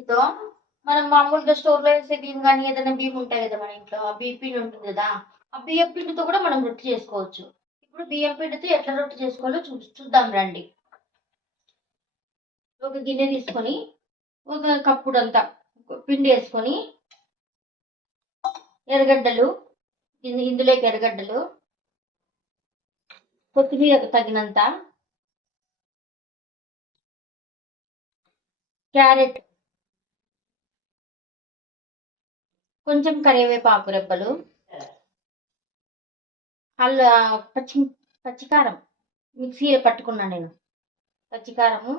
ఇదో మనం మామూలుగా స్టోర్‌లో ఏసే బియ్యం గానీ, ఏదైనా బియ్యం ఉంటాయి గదా! మన ఇంట్లో. ఆ బియ్యం పిండి ఉంటుంది గదా! ఆ బియ్యం పిండితో కూడా మనం రొట్టె చేసుకోవచ్చు. ఇప్పుడు బియ్యం పిండితో ఎట్లా రొట్టె చేసుకోవాలో చూద్దాం రండి. ఒక గిన్నె తీసుకొని, ఒక కప్పుడంతా పిండేసుకొని, ఎర్రగడ్డలు ఇందులోకి ఎర్రగడ్డలు, కొత్తిమీరకు తగినంత, క్యారెట్, కొంచెం కరివేపాకు రెబ్బలు, పచ్చికారం మిక్సీలో పట్టుకున్నా నేను. పచ్చికారము,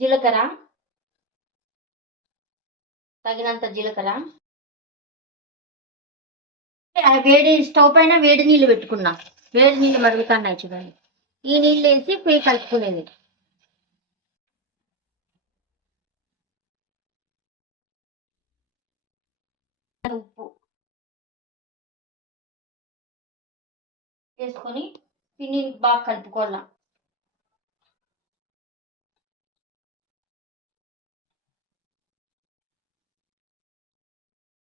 జీలకర్ర, తగినంత జీలకర్ర, వేడి స్టవ్ పైన వేడి నీళ్ళు పెట్టుకున్నా. వేడి నీళ్ళు మరుగుతున్నాయి చూడండి. ఈ నీళ్ళు వేసి పోయి కలుపుకునేది. ఉప్పు వేసుకొని పిండిని బాగా కలుపుకోవాలా.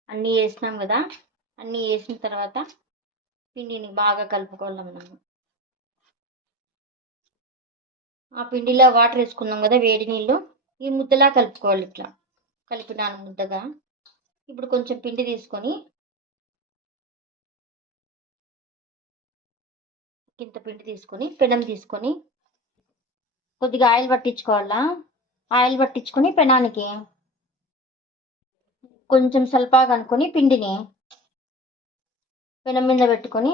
అన్నీ వేసినాం కదా, అన్నీ వేసిన తర్వాత పిండిని బాగా కలుపుకోవాలి మనం. ఆ పిండిలో వాటర్ వేసుకున్నాం కదా, వేడి నీళ్ళు, ఈ ముద్దలా కలుపుకోవాలి. ఇట్లా కలిపినాను ముద్దగా. ఇప్పుడు కొంచెం పిండి తీసుకొని, ఇంత పిండి తీసుకొని, పెనం తీసుకొని కొద్దిగా ఆయిల్ పట్టించుకోవాలా. ఆయిల్ పట్టించుకొని పెనానికి కొంచెం సల్పాగా అనుకొని పిండిని పెనం మీద పెట్టుకొని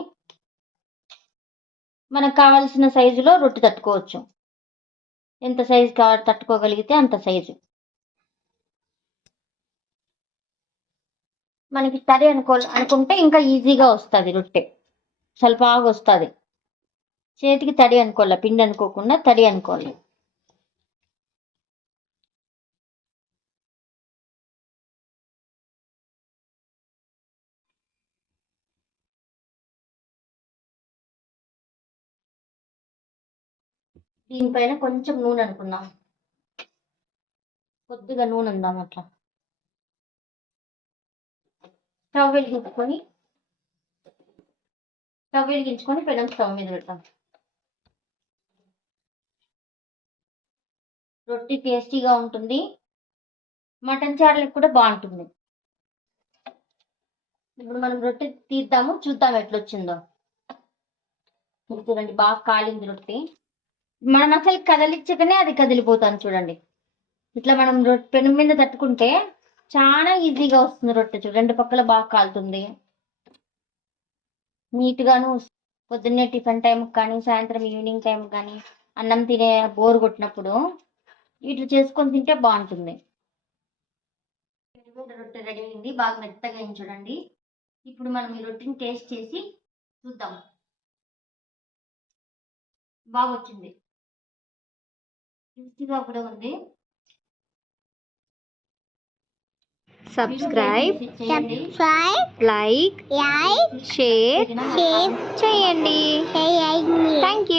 మనకు కావాల్సిన సైజులో రొట్టె తట్టుకోవచ్చు. ఎంత సైజు తట్టుకోగలిగితే అంత సైజు. మనకి తడి అనుకుంటే ఇంకా ఈజీగా వస్తుంది రొట్టె, సల్పాగా వస్తుంది. చేతికి తడి అనుకోవాల, పిండి అనుకోకుండా తడి అనుకోవాలి. దీనిపైన కొంచెం నూనె అనుకున్నాం, కొద్దిగా నూనె ఉందాం. అట్లా స్టవ్ వెలిగించుకొని పెనం స్టవ్ మీద పెడతాం. రొట్టె టేస్టీగా ఉంటుంది, మటన్ చారులకు కూడా బాగుంటుంది. ఇప్పుడు మనం రొట్టె తీద్దాము, చూద్దాం ఎట్లొచ్చిందో. చూడండి, బాగా కాలింది రొట్టె. మనం అసలు కదలిచ్చకనే అది కదిలిపోతాను చూడండి. ఇట్లా మనం పెనం మీద తట్టుకుంటే చాలా ఈజీగా వస్తుంది రొట్టె. చూడండి, రెండు పక్కల బాగా కాలుతుంది, నీట్గాను. పొద్దున్నే టిఫిన్ టైం కానీ, సాయంత్రం ఈవినింగ్ టైం కానీ, అన్నం తినే బోరు కొట్టినప్పుడు ఇట్లా చేసుకొని తింటే బాగుంటుంది. రొట్టె రెడీ అయింది, బాగా మెత్తగా అయింది చూడండి. ఇప్పుడు మనం ఈ రొట్టెని టేస్ట్ చేసి చూద్దాం. బాగా వచ్చింది, టేస్టీగా కూడా ఉంది. సబ్స్క్రైబ్, లైక్, షేర్ చేయండి. Thank you.